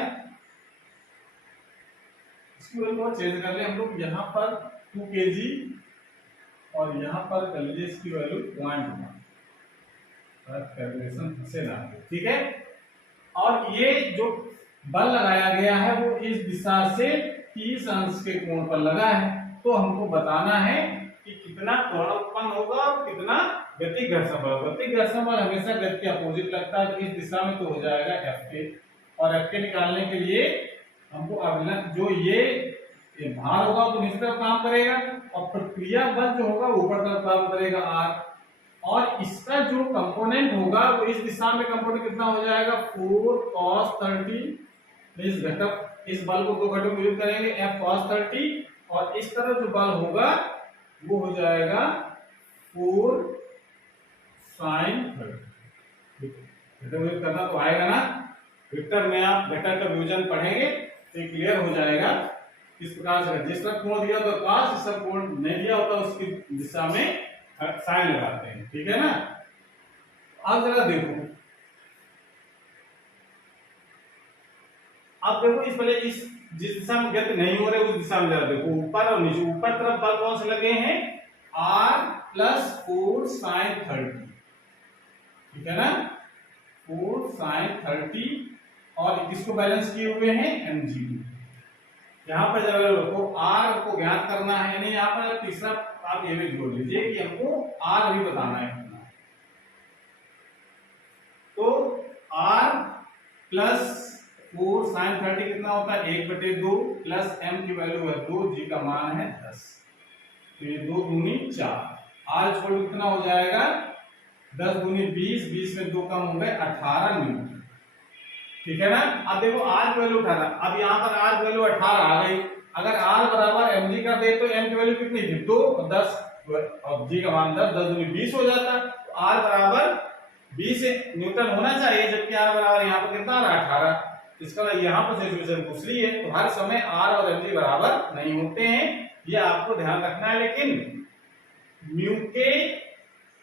इसकी वैल्यू चेंज कर ले हम लोग, यहाँ पर 2 kg और यहाँ पर कर लीजिए इसकी वैल्यू 0.1, कैलकुलेशन से ना, ठीक है। और ये जो बल लगाया गया है वो इस दिशा से 30 अंश के कोण पर लगा है, तो हमको बताना है कि कितना त्वरण उत्पन्न होगा और कितना गति घर्षण बल। गति घर्षण बल हमेशा गति के अपोजिट लगता है, तो इस दिशा में तो हो जाएगा एफ के, और एफ के निकालने के लिए हमको अभिलंब जो ये भार होगा तो नीचे तरफ काम करेगा, और प्रक्रिया बल जो होगा ऊपर तरफ काम करेगा आर, और इसका जो कंपोनेंट होगा वो इस दिशा में कंपोनेंट कितना हो जाएगा? 4 cos 30। इस घटक, इस बल को दो घटकों में विभक्त करेंगे, f cos 30, और इस तरफ जो बल होगा वो हो जाएगा 4 sin 30। घटक करना तो आएगा ना, वेक्टर में आप घटक का विभाजन पढ़ेंगे तो क्लियर हो जाएगा। इस प्रकार से जिस तरफ कोण दिया तो cos, जिस तरफ कोण नहीं दिया होता उसकी दिशा में साइन लगाते हैं, ठीक है ना। अब जरा देखो, अब देखो इस पहले इस जिस दिशा में गति नहीं हो रही उस दिशा में जरा देखो, ऊपर और नीचे। ऊपर तरफ बल कौन से लगे हैं? r प्लस 4 sin 30, ठीक है ना, 4 sin 30, और किसको बैलेंस किए हुए हैं? mg। यहाँ पर जब रखो r को ज्ञात करना है, यानी यहाँ पर तीसरा आप ये भी जोड़ लीजिए कि हमको r भी बताना है कितना। तो r प्लस 4 sin 30 कितना होता है? 1/2 प्लस m की वैल्यू है 2, g का मान है 10, तो ये 2 दूनी 4, r इक्वल कितना हो जाएगा? 10 दूनी 20, 20 में 2 कम हो गए 18 न्यूटन, ठीक है ना। अब देखो r की वैल्यू 18, अब यहाँ पर r की वैल्यू 18 आ गई। अगर r बराबर mg कर दे तो m की वैल्यू कितनी थी? 2 और 10, और g का मान 10, 10 दूनी 20 हो जाता, तो r बराबर 20 न्यूटन होना चाहिए, जबकि आर बराबर यहाँ पर कितना आ रहा है 18। इसका मतलब यहाँ पर सिचुएशन दूसरी है, तो हर समय आर और एम जी बराबर नहीं होते हैं, ये आपको ध्यान रखना है। लेकिन म्यू के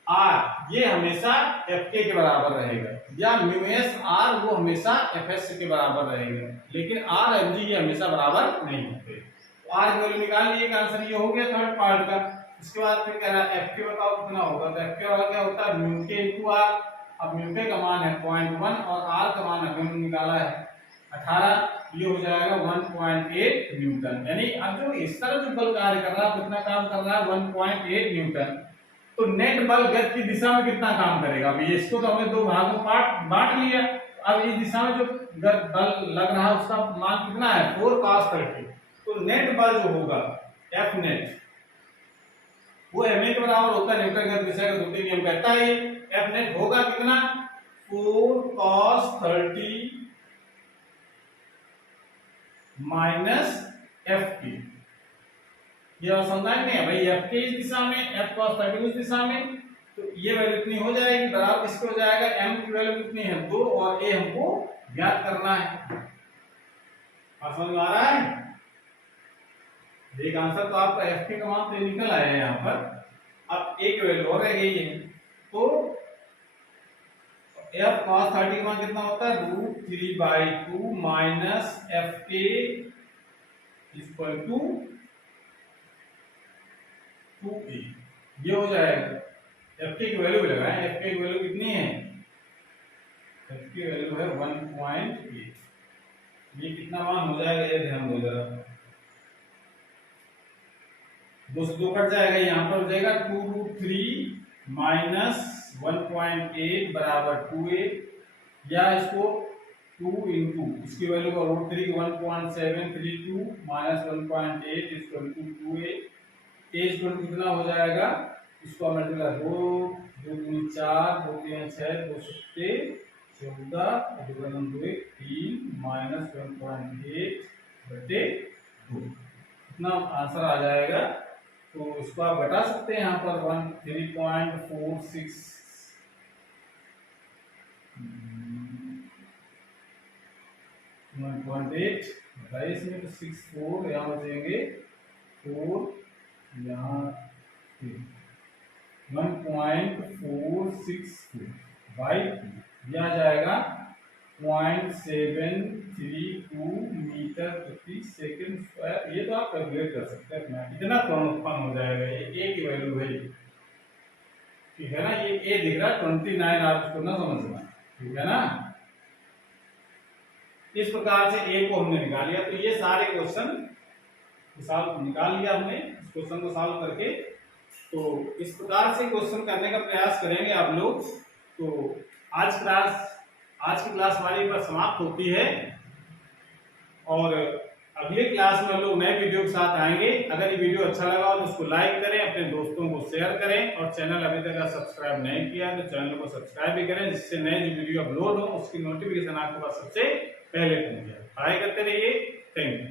आर ये हमेशा एफ के बराबर रहेगा, या म्यू एस आर वो हमेशा एफ एस के बराबर रहेगा, लेकिन आर एम जी ये हमेशा बराबर नहीं होते। तो आर की वैल्यू निकाल लिए, आंसर ये हो गया थर्ड पार्ट का। इसके बाद फिर कह रहा है एफ के बताओ कितना होगा, तो एफ के बराबर क्या होता है म्यू के इंटू आर। अब म्यू के का मान है 0.1 और आर का मान हमने निकाला है 18, ये हो जाएगा 1.8 न्यूटन। यानी अब जो इस तरह जो बल कार्य कर रहा है कितना काम कर रहा है 1.8 न्यूटन। तो नेट बल गति की दिशा में कितना काम करेगा, अभी इसको तो हमने दो भागों में बांट लिया। अब इस दिशा में जो बल लग रहा है उसका मान कितना है 4 cos 30। तो नेट बल जो होगा एफ नेट वो एम ए के बराबर होता है, न्यूटन गति विषय का द्वितीय नियम कहता है। एफ नेट होगा कितना 4 cos 30 माइनस एफ की। ये समझाएंगे नहीं है भाई, एफ के इस दिशा में एफ cos 30 उस दिशा में, तो ये वैल्यू इतनी हो जाएगी बराबर किसके हो जाएगा एम की वैल्यू कितनी है 2 और ए हमको ज्ञात करना है। समझ में आ रहा है? एक आंसर तो आपका एफ के का मान तो निकल आया है यहाँ पर। अब एक वैल्यू और रह गई है, तो एफ cos 30 का मान कितना होता है √3/2 माइनस एफ के इक्वल टू 2e, ये हो जाएगा। एफ के की वैल्यू भी लगाएं, एफ के की वैल्यू कितनी है, एफ की वैल्यू है 1.8। ये कितना मान हो जाएगा ये ध्यान दो जरा, 2 से 2 कट जाएगा, यहाँ पर हो जाएगा 2√3 माइनस 1.8 बराबर 2a, या इसको 2 इंटू इसकी वैल्यू का √3 1.732 minus 1.8 equal to 2a। A equal to कितना हो जाएगा, इसको मल्टीप्लाई 2 2 4 2 3 6 2 7 14 2 3 माइनस 1.8 बटे 2, इतना आंसर आ जाएगा। तो इसको आप घटा सकते हैं यहाँ पर 3.46 1.8 बताइए इसमें, तो 6 4 यहाँ बचेंगे 4 यहाँ 1.464 बाई 2, यह आ जाएगा 0.732 मीटर प्रति सेकंड स्क्वायर। ये तो आप कैलकुलेट कर सकते हैं कितना कोण उत्पन्न हो जाएगा। ये ए की वैल्यू है, ठीक है ना, ये ए दिख रहा है 29, आप इसको ना समझना, ठीक है ना। इस प्रकार से ए को हमने निकाल लिया। तो ये सारे क्वेश्चन सॉल्व निकाल लिया हमने, इस क्वेश्चन को सॉल्व करके। तो इस प्रकार से क्वेश्चन करने का प्रयास करेंगे आप लोग। तो आज की क्लास हमारी पर समाप्त होती है, और अगली क्लास में हम लोग नए वीडियो के साथ आएंगे। अगर ये वीडियो अच्छा लगा हो तो उसको लाइक करें, अपने दोस्तों को शेयर करें, और चैनल अभी तक सब्सक्राइब नहीं किया तो चैनल को सब्सक्राइब भी करें, जिससे नए जो वीडियो अपलोड हो उसकी नोटिफिकेशन आपके पास सबसे पहले पहुंच जाए। पढ़ाई करते रहिए। Thank you.